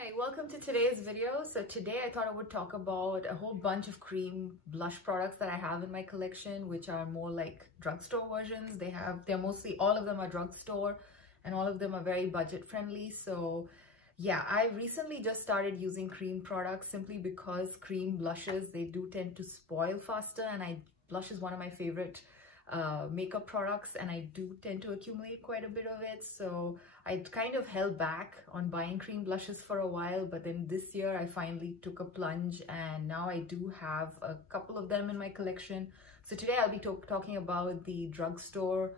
Hi, welcome to today's video. So today I thought I would talk about a whole bunch of cream blush products that I have in my collection, which are more like drugstore versions. They're mostly, all of them are drugstore and all of them are very budget friendly. So yeah, I recently just started using cream products simply because cream blushes, they do tend to spoil faster, and blush is one of my favorite makeup products, and I do tend to accumulate quite a bit of it. So I kind of held back on buying cream blushes for a while, but then this year I finally took a plunge and now I do have a couple of them in my collection. So today I'll be talking about the drugstore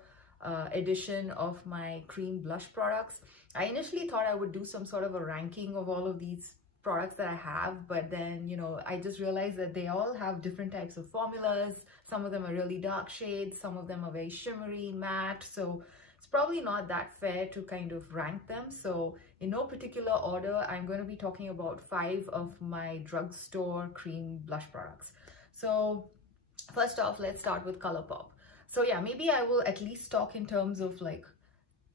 edition of my cream blush products. I initially thought I would do some sort of a ranking of all of these products that I have, but then, you know, I just realized that they all have different types of formulas. Some of them are really dark shades, some of them are very shimmery, matte, so it's probably not that fair to kind of rank them. So in no particular order, I'm going to be talking about 5 of my drugstore cream blush products. So first off, let's start with Colourpop. So yeah, maybe I will at least talk in terms of, like,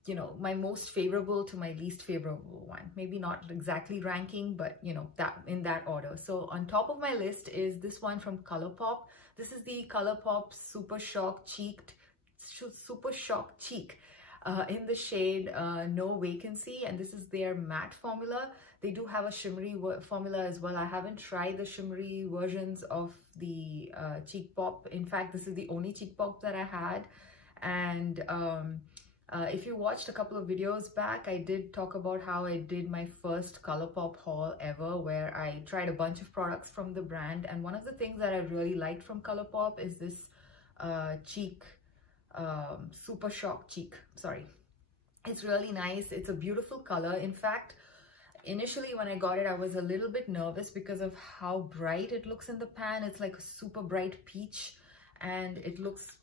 you know, my most favorable to my least favorable one. Maybe not exactly ranking, but you know, that in that order. So on top of my list is this one from Colourpop. This is the Colourpop Super Shock Cheek in the shade No Vacancy, and this is their matte formula. They do have a shimmery formula as well. I haven't tried the shimmery versions of the Cheek Pop. In fact, this is the only Cheek Pop that I had. And if you watched a couple of videos back, I did talk about how I did my first Colourpop haul ever, where I tried a bunch of products from the brand. And one of the things that I really liked from Colourpop is this Super Shock Cheek. Sorry. It's really nice. It's a beautiful color. In fact, initially when I got it, I was a little bit nervous because of how bright it looks in the pan. It's like a super bright peach, and it looks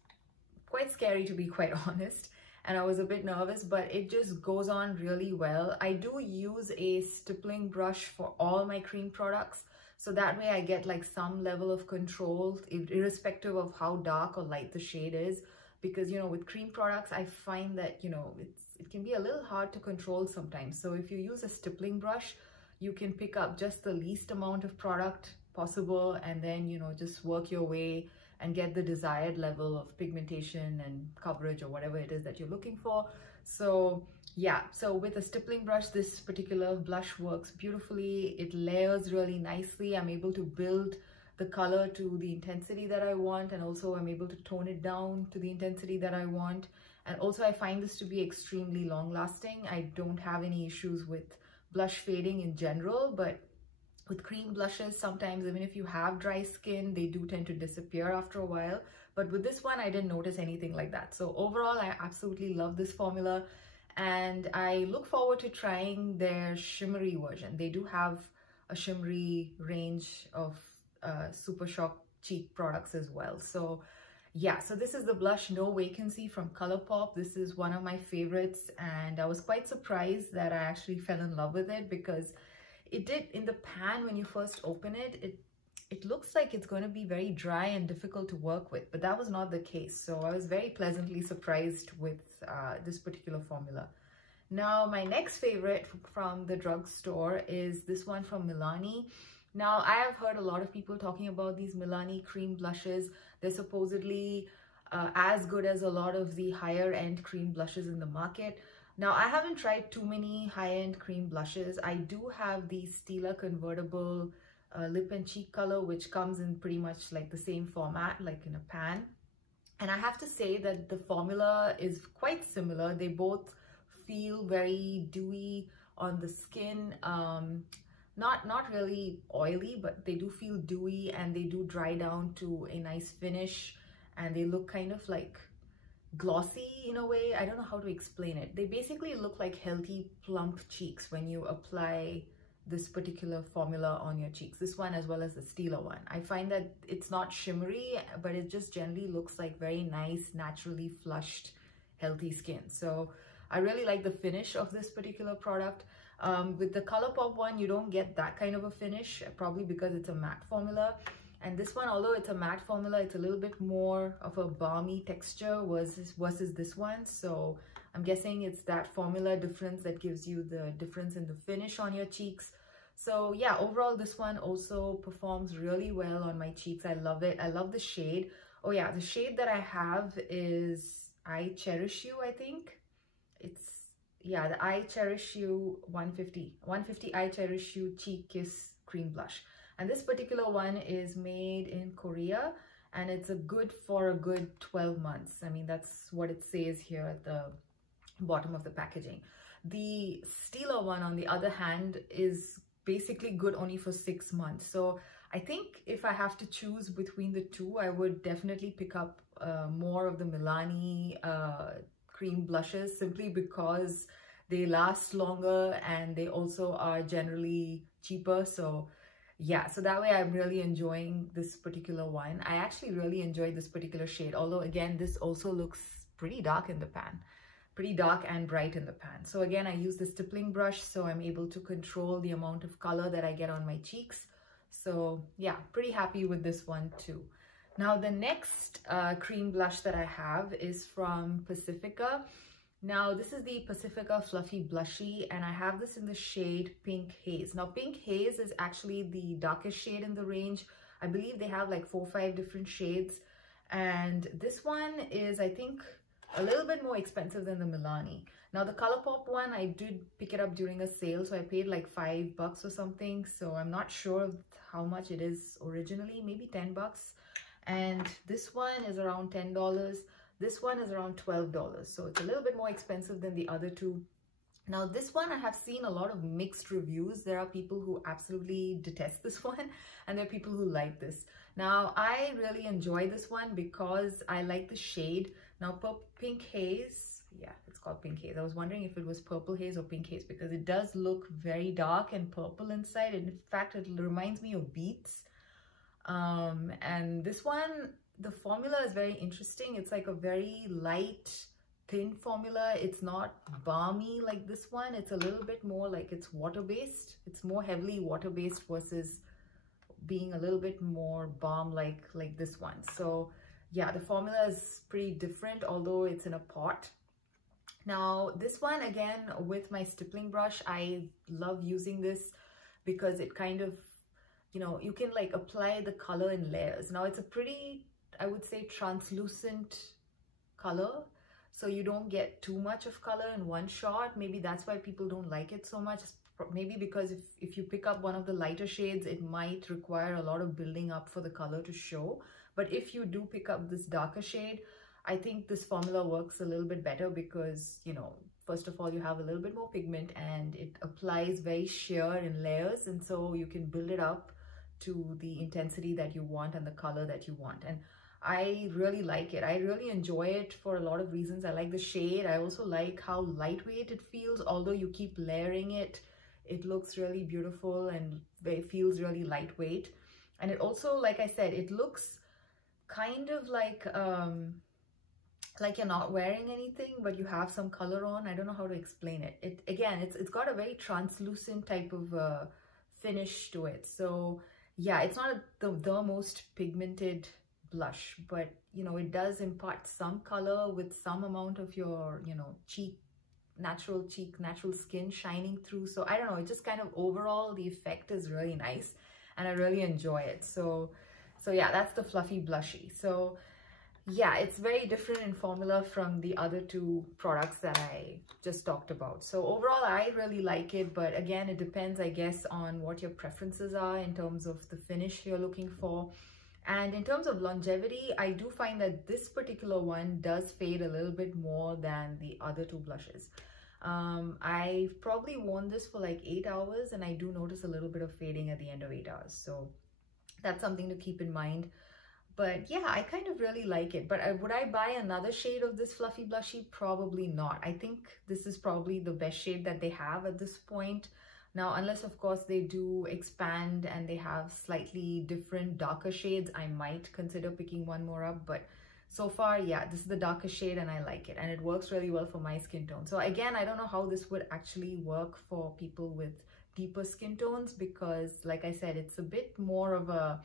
quite scary, to be quite honest. And I was a bit nervous, but it just goes on really well. I do use a stippling brush for all my cream products, so that way I get like some level of control irrespective of how dark or light the shade is. Because, you know, with cream products, I find that, you know, it can be a little hard to control sometimes. So if you use a stippling brush, you can pick up just the least amount of product possible, and then, you know, just work your way and get the desired level of pigmentation and coverage or whatever it is that you're looking for. So yeah, so with a stippling brush, this particular blush works beautifully. It layers really nicely. I'm able to build the color to the intensity that I want, and also I'm able to tone it down to the intensity that I want. And also I find this to be extremely long lasting. I don't have any issues with blush fading in general, but with cream blushes, sometimes even if you have dry skin, they do tend to disappear after a while. But with this one, I didn't notice anything like that. So overall, I absolutely love this formula, and I look forward to trying their shimmery version. They do have a shimmery range of Super Shock Cheek products as well. So yeah, so this is the blush No Vacancy from Colourpop. This is one of my favorites, and I was quite surprised that I actually fell in love with it, because it did, in the pan when you first open it, it looks like it's going to be very dry and difficult to work with, but that was not the case. So I was very pleasantly surprised with this particular formula. Now, my next favorite from the drugstore is this one from Milani. Now, I have heard a lot of people talking about these Milani cream blushes. They're supposedly as good as a lot of the higher end cream blushes in the market. Now, I haven't tried too many high-end cream blushes. I do have the Stila convertible lip and cheek color, which comes in pretty much like the same format, like in a pan. And I have to say that the formula is quite similar. They both feel very dewy on the skin. Not really oily, but they do feel dewy, and they do dry down to a nice finish, and they look kind of like glossy in a way. I don't know how to explain it. They basically look like healthy, plump cheeks when you apply this particular formula on your cheeks. This one as well as the Stila one. I find that it's not shimmery, but it just generally looks like very nice, naturally flushed, healthy skin. So I really like the finish of this particular product. With the Colourpop one, you don't get that kind of a finish, probably because it's a matte formula. And this one, although it's a matte formula, it's a little bit more of a balmy texture versus this one. So I'm guessing it's that formula difference that gives you the difference in the finish on your cheeks. So yeah, overall this one also performs really well on my cheeks. I love it. I love the shade. Oh yeah, the shade that I have is I Cherish You, I think. It's, yeah, the I Cherish You 150 I Cherish You Cheek Kiss Cream Blush. And this particular one is made in Korea, and it's for a good 12 months. I mean, that's what it says here at the bottom of the packaging. The Stila one, on the other hand, is basically good only for 6 months. So I think if I have to choose between the two, I would definitely pick up more of the Milani cream blushes, simply because they last longer and they also are generally cheaper. So yeah, so that way I'm really enjoying this particular one. I actually really enjoyed this particular shade, although again, this also looks pretty dark in the pan. Pretty dark and bright in the pan. So again, I use the stippling brush, so I'm able to control the amount of color that I get on my cheeks. So yeah, pretty happy with this one too. Now the next cream blush that I have is from Pacifica. Now this is the Pacifica Fluffy Blushy, and I have this in the shade Pink Haze. Now Pink Haze is actually the darkest shade in the range. I believe they have like 4 or 5 different shades, and this one is, I think, a little bit more expensive than the Milani. Now the Colourpop one, I did pick it up during a sale, so I paid like $5 or something. So I'm not sure how much it is originally, maybe $10. And this one is around $10. This one is around $12. So it's a little bit more expensive than the other two. Now this one, I have seen a lot of mixed reviews. There are people who absolutely detest this one, and there are people who like this. Now I really enjoy this one because I like the shade. Now Pink Haze, yeah, it's called Pink Haze. I was wondering if it was Purple Haze or Pink Haze, because it does look very dark and purple inside. And in fact, it reminds me of beets. And this one, the formula is very interesting. It's like a very light, thin formula. It's not balmy like this one. It's a little bit more like it's water-based. It's more heavily water-based versus being a little bit more balm-like like this one. So yeah, the formula is pretty different, although it's in a pot. Now this one, again, with my stippling brush, I love using this because it kind of, you know, you can like apply the color in layers. Now it's a pretty, I would say, translucent color, so you don't get too much of color in one shot. Maybe that's why people don't like it so much. Maybe because if you pick up one of the lighter shades, it might require a lot of building up for the color to show. But if you do pick up this darker shade, I think this formula works a little bit better because, you know, first of all, you have a little bit more pigment and it applies very sheer in layers. And so you can build it up to the intensity that you want and the color that you want. And I really like it. I really enjoy it for a lot of reasons. I like the shade. I also like how lightweight it feels. Although you keep layering it, it looks really beautiful and it feels really lightweight. And it also, like I said, it looks kind of like you're not wearing anything, but you have some color on. I don't know how to explain it. Again, it's got a very translucent type of finish to it. So yeah, it's not the most pigmented blush, but you know, it does impart some color with some amount of your, you know, natural skin shining through. So I don't know, it just kind of overall, the effect is really nice and I really enjoy it. So yeah, that's the Fluffy Blushy. So yeah, it's very different in formula from the other two products that I just talked about. So overall, I really like it, but again, it depends, I guess, on what your preferences are in terms of the finish you're looking for. And in terms of longevity, I do find that this particular one does fade a little bit more than the other two blushes. I've probably worn this for like 8 hours and I do notice a little bit of fading at the end of 8 hours. So that's something to keep in mind. But yeah, I kind of really like it. But would I buy another shade of this Fluffy Blushy? Probably not. I think this is probably the best shade that they have at this point. Now, unless of course they do expand and they have slightly different darker shades, I might consider picking one more up. But so far, yeah, this is the darkest shade and I like it. And it works really well for my skin tone. So again, I don't know how this would actually work for people with deeper skin tones because, like I said, it's a bit more of a,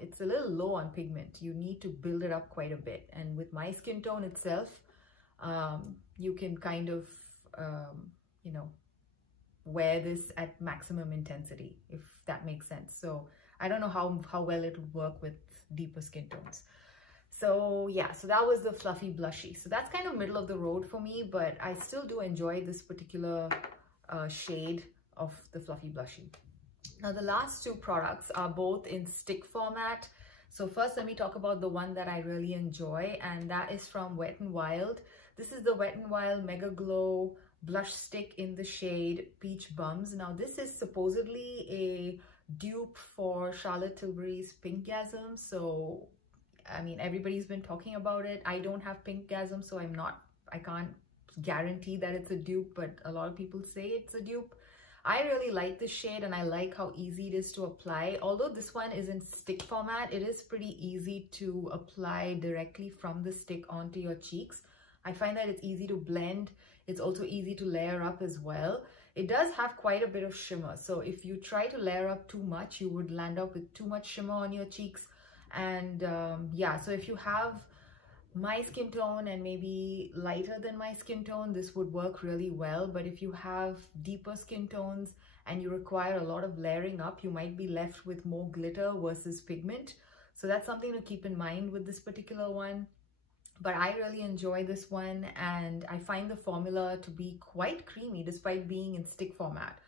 it's a little low on pigment. You need to build it up quite a bit. And with my skin tone itself, you can kind of, you know, wear this at maximum intensity, if that makes sense. So I don't know how well it would work with deeper skin tones. So yeah, so that was the fluffy blushy. So that's kind of middle of the road for me, but I still do enjoy this particular shade of the fluffy blushy. Now the last two products are both in stick format. So first let me talk about the one that I really enjoy, and that is from Wet n Wild. This is the Wet n Wild Mega Glow blush stick in the shade Peach Bums. Now this is supposedly a dupe for Charlotte Tilbury's Pinkgasm. So I mean, everybody's been talking about it. I don't have Pinkgasm, so I can't guarantee that it's a dupe, but a lot of people say it's a dupe. I really like this shade, and I like how easy it is to apply. Although this one is in stick format, it is pretty easy to apply directly from the stick onto your cheeks. I find that it's easy to blend. It's also easy to layer up as well. It does have quite a bit of shimmer. So if you try to layer up too much, you would land up with too much shimmer on your cheeks. And yeah, so if you have my skin tone and maybe lighter than my skin tone, this would work really well. But if you have deeper skin tones and you require a lot of layering up, you might be left with more glitter versus pigment. So that's something to keep in mind with this particular one. But I really enjoy this one, and I find the formula to be quite creamy despite being in stick format.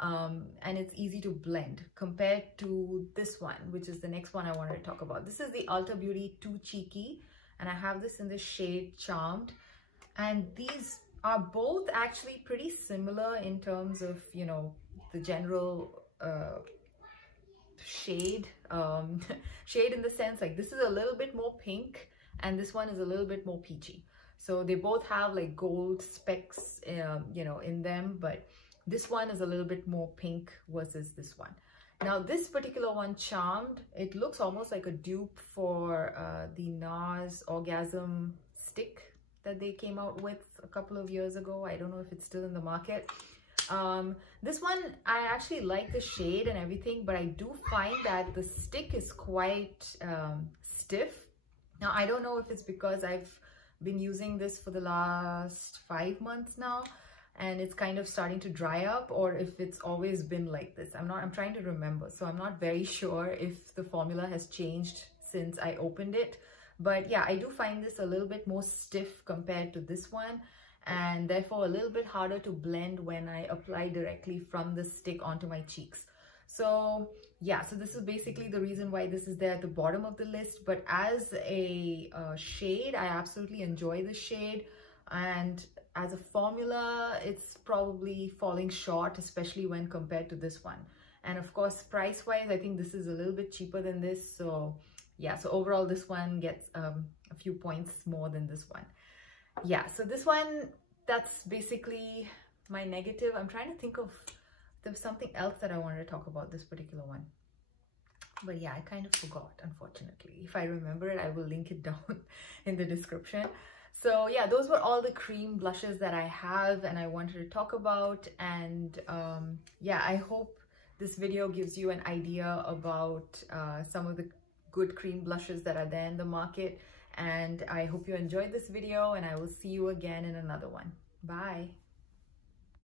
And it's easy to blend compared to this one, which is the next one I wanted to talk about. This is the Ulta Beauty Too Cheeky, and I have this in the shade Charmed. And these are both actually pretty similar in terms of, you know, the general shade. Shade in the sense, like, this is a little bit more pink and this one is a little bit more peachy. So they both have like gold specks, you know, in them, but this one is a little bit more pink versus this one. Now this particular one, Charmed, it looks almost like a dupe for the NARS Orgasm stick that they came out with a couple of years ago. I don't know if it's still in the market. This one, I actually like the shade and everything, but I do find that the stick is quite stiff. Now, I don't know if it's because I've been using this for the last 5 months now, and it's kind of starting to dry up, or if it's always been like this. I'm trying to remember. So I'm not very sure if the formula has changed since I opened it. But yeah, I do find this a little bit more stiff compared to this one, and therefore a little bit harder to blend when I apply directly from the stick onto my cheeks. So yeah, so this is basically the reason why this is there at the bottom of the list. But as a shade, I absolutely enjoy the shade, and as a formula, it's probably falling short, especially when compared to this one. And of course, price wise, I think this is a little bit cheaper than this. So yeah, so overall this one gets a few points more than this one. Yeah, so this one, that's basically my negative. I'm trying to think of, there's something else that I wanted to talk about this particular one. But yeah, I kind of forgot, unfortunately. If I remember it, I will link it down in the description. So yeah, those were all the cream blushes that I have and I wanted to talk about. And yeah, I hope this video gives you an idea about some of the good cream blushes that are there in the market. And I hope you enjoyed this video, and I will see you again in another one. Bye.